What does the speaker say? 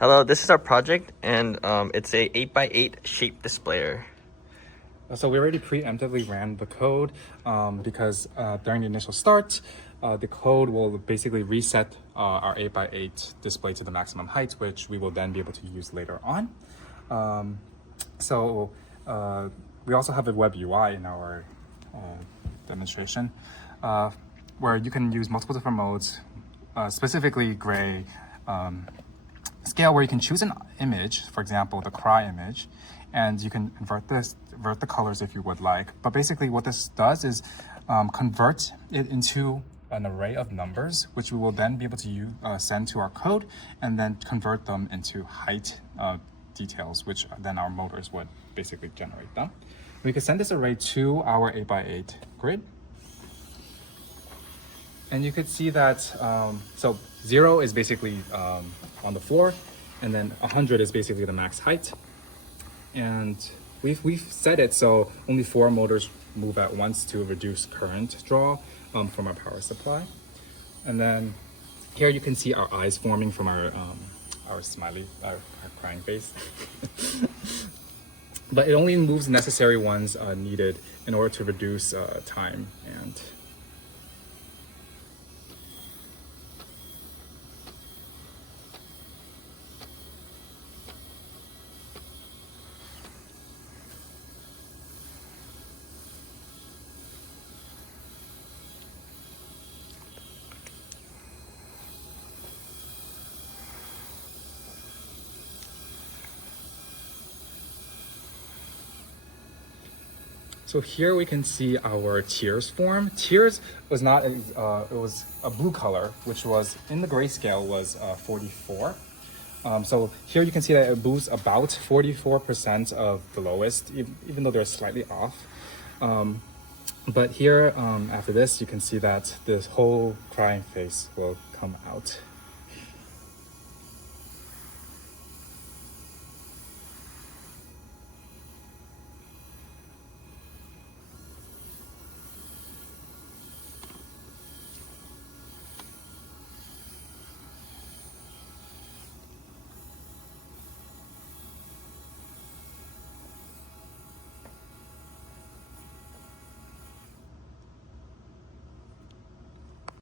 Hello, this is our project, and it's a 8x8 shape displayer. So we already preemptively ran the code because during the initial start, the code will basically reset our 8x8 display to the maximum height, which we will then be able to use later on. So we also have a web UI in our demonstration where you can use multiple different modes, specifically gray scale, where you can choose an image, for example, the cry image, and you can invert the colors if you would like. But basically what this does is convert it into an array of numbers, which we will then be able to send to our code and then convert them into height details, which then our motors would basically generate them. We could send this array to our 8x8 grid. And you could see that, so 0 is basically on the floor, and then 100 is basically the max height. And we've set it so only 4 motors move at once to reduce current draw from our power supply. And then here you can see our eyes forming from our smiley, our crying face. But it only moves necessary ones needed in order to reduce time. And so here we can see our tiers form. Tiers was not, it was a blue color, which was in the grayscale was 44. So here you can see that it moves about 44% of the lowest, even though they're slightly off. But here, after this, you can see that this whole crying face will come out.